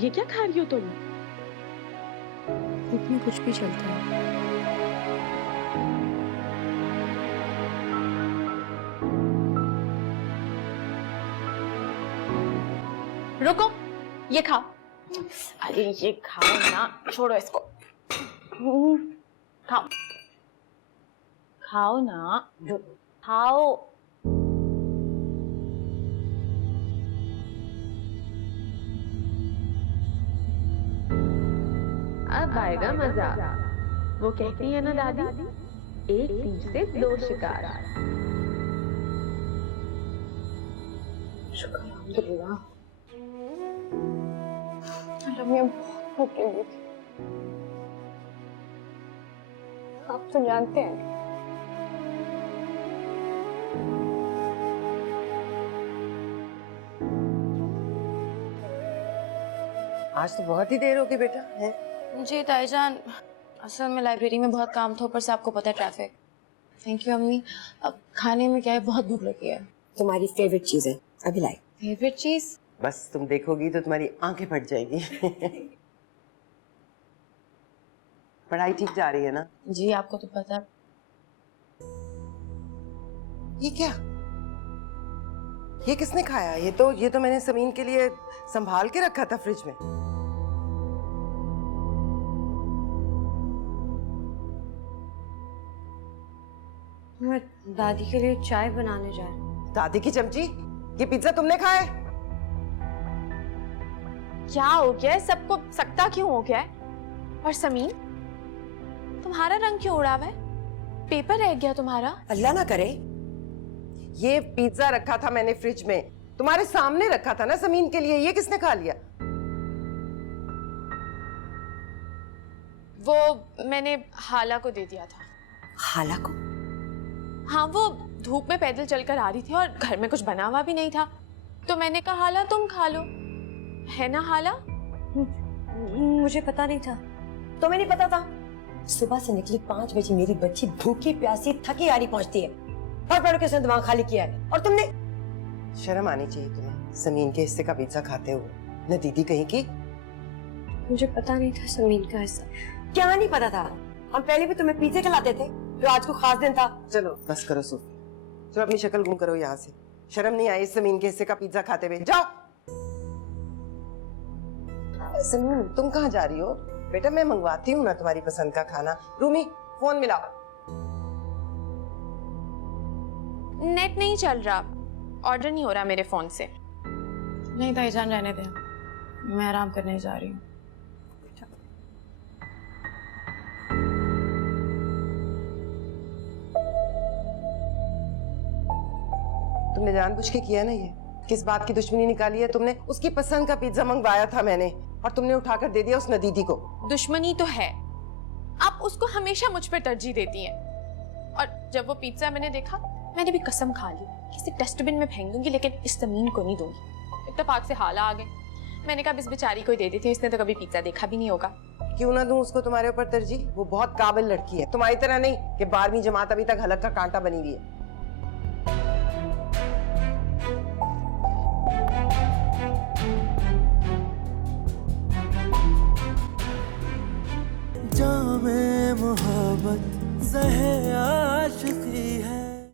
ये क्या खा रही हो तुम? धूप में कुछ भी चलता है। रुको, ये खाओ। अरे ये खाओ ना, छोड़ो इसको। खाओ खाओ ना, खाओ। अब आएगा मजा। वो कहती है ना दादी, एक तीर से दो शिकार। शुक्र अल्हम्दुलिल्लाह। रम्या बहुत भूख लगी थी। आप तो जानते हैं। आज तो बहुत ही देर हो गई बेटा है। जी ताईजान, असल में लाइब्रेरी में बहुत काम था, ऊपर से आपको पता है ट्रैफिक। थैंक यू अम्मी। अब खाने में क्या है, बहुत भूख लगी है। तुम्हारी फेवरेट चीज है, अभी लाई। फेवरेट चीज? बस तुम देखोगी तो तुम्हारी आंखें फट जाएंगी। पढ़ाई ठीक जा रही है ना? जी आपको तो पता है। ये क्या? ये किसने खाया? ये तो मैंने समीन के लिए संभाल के रखा था फ्रिज में। मैं दादी के लिए चाय बनाने जा रही हूँ। दादी की चमची, ये पिज्जा तुमने खाया? क्या हो गया है? सबको सकता क्यों हो गया है? और समीन, तुम्हारा रंग क्यों उड़ा हुआ है? पेपर रह गया तुम्हारा? अल्लाह ना करे। ये पिज्जा रखा था मैंने फ्रिज में, तुम्हारे सामने रखा था ना समीन के लिए, ये किसने खा लिया? वो मैंने हाला को दे दिया था। हाला को? हाँ, वो धूप में पैदल चलकर आ रही थी और घर में कुछ बना हुआ भी नहीं था, तो मैंने कहा हाला तुम खा लो, है ना हाला? मुझे पता नहीं था। तुम्हें नहीं पता था? सुबह से निकली 5 बजे मेरी बच्ची भूखी प्यासी थकी हारी पहुंचती है, और पढ़ के उसने दिमाग खाली किया है, और तुमने। शर्म आनी चाहिए तुम्हें समीन के हिस्से का पिज्जा खाते हुए। न दीदी कहीं की। मुझे पता नहीं था समीन का हिस्सा। क्या नहीं पता था? हम पहले भी तुम्हें पिज्जे खिलाते थे, जो आज को खास दिन था। चलो बस करो सूफी, चलो अपनी शक्ल गुम करो यहाँ से। शर्म नहीं आई समीन के हिस्से का पिज्जा खाते हुए? जाओ। समीन तुम कहाँ जा रही हो? बेटा मैं मंगवाती हूँ ना तुम्हारी पसंद का खाना। रूमी फोन मिलाओ। नेट नहीं चल रहा, ऑर्डर नहीं हो रहा मेरे फोन से। नहीं ताईजान रहने दे, मैं आराम करने जा रही हूँ। तुमने जानबूझ के किया ना ये? किस बात की दुश्मनी निकाली है तुमने? उसकी पसंद का पिज्जा मंगवाया था मैंने और तुमने उठाकर दे दिया उस नदीदी को। दुश्मनी तो है, आप उसको हमेशा मुझ पर तरजीह देती हैं। और जब वो पिज्जा मैंने देखा, मैंने भी कसम खा ली किसी डस्टबिन में फेंक दूंगी, लेकिन इस जमीन को नहीं दूंगी। इत्तेफाक से हाला आ गए, मैंने कहा इस बेचारी को ही दे दी थी, इसने तो कभी पिज्जा देखा भी नहीं होगा। क्यों ना दूं उसको तुम्हारे ऊपर तरजीह? वो बहुत काबिल लड़की है, तुम्हारी तरह नहीं कि 12वीं जमात अभी तक हलक का कांटा बनी हुई है। जामे मोहब्बत ज़हे आशिक़ी